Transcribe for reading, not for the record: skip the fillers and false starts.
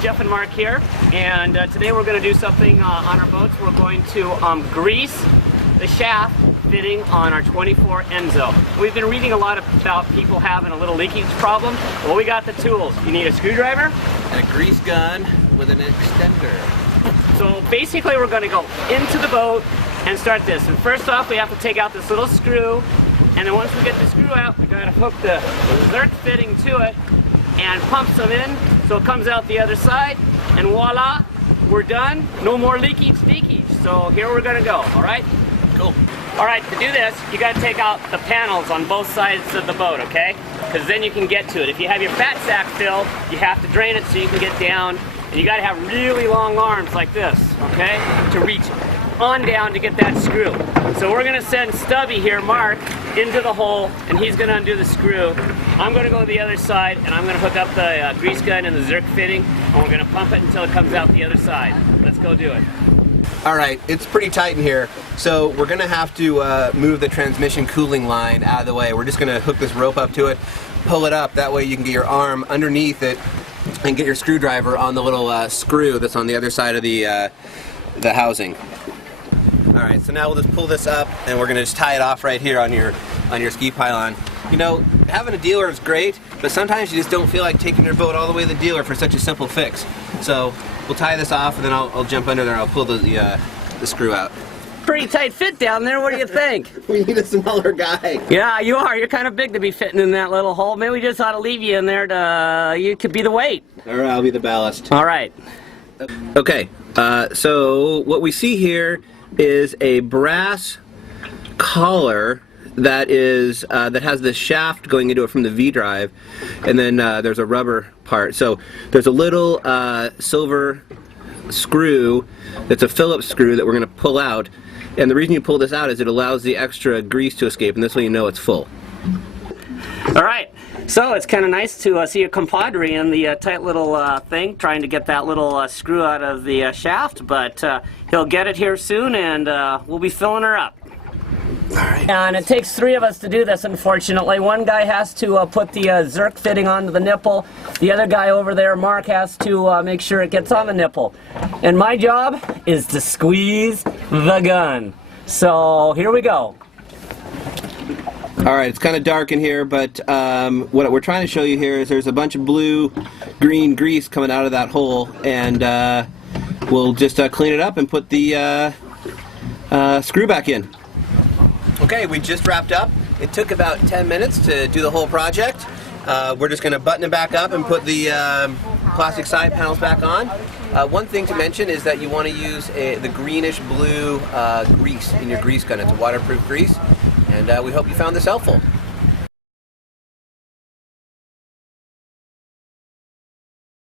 Jeff and Mark here, and today we're going to do something on our boats. We're going to grease the shaft fitting on our 24 Enzo. We've been reading a lot about people having a little leakage problem. Well, we got the tools. You need a screwdriver, and a grease gun with an extender. So basically we're going to go into the boat and start this. And first off, we have to take out this little screw, and then once we get the screw out, we got to hook the Zerk fitting to it and pump some in so it comes out the other side, and voila, we're done. No more leakage. So here we're going to go. All right? Cool. All right, to do this, you got to take out the panels on both sides of the boat, okay? Because then you can get to it. If you have your fat sack filled, you have to drain it so you can get down, and you got to have really long arms like this, okay, to reach on down to get that screw. So we're going to send Stubby here, Mark, into the hole, and he's going to undo the screw. I'm going to go to the other side, and I'm going to hook up the grease gun and the Zerk fitting, and we're going to pump it until it comes out the other side. Let's go do it. Alright, it's pretty tight in here, so we're going to have to move the transmission cooling line out of the way. We're just going to hook this rope up to it, pull it up, that way you can get your arm underneath it and get your screwdriver on the little screw that's on the other side of the housing. Alright, so now we'll just pull this up and we're going to just tie it off right here on your ski pylon. You know, having a dealer is great, but sometimes you just don't feel like taking your boat all the way to the dealer for such a simple fix. So we'll tie this off, and then I'll jump under there and I'll pull the screw out. Pretty tight fit down there. What do you think? We need a smaller guy. Yeah, you are. You're kind of big to be fitting in that little hole. Maybe we just ought to leave you in there to, you could be the weight. Or I'll be the ballast. All right. Okay, so what we see here is a brass collar that is that has the shaft going into it from the V-Drive, and then there's a rubber part. So there's a little silver screw that's a Phillips screw that we're going to pull out, and the reason you pull this out is it allows the extra grease to escape, and this way you know it's full. Alright, so it's kind of nice to see a compadre in the tight little thing trying to get that little screw out of the shaft, but he'll get it here soon, and we'll be filling her up. Alright. And it takes three of us to do this, unfortunately. One guy has to put the Zerk fitting onto the nipple. The other guy over there, Mark, has to make sure it gets on the nipple. And my job is to squeeze the gun. So here we go. Alright, it's kind of dark in here, but what we're trying to show you here is there's a bunch of blue-green grease coming out of that hole, and we'll just clean it up and put the screw back in. Okay, we just wrapped up. It took about 10 minutes to do the whole project. We're just going to button it back up and put the plastic side panels back on. One thing to mention is that you want to use the greenish-blue grease in your grease gun. It's a waterproof grease, and we hope you found this helpful.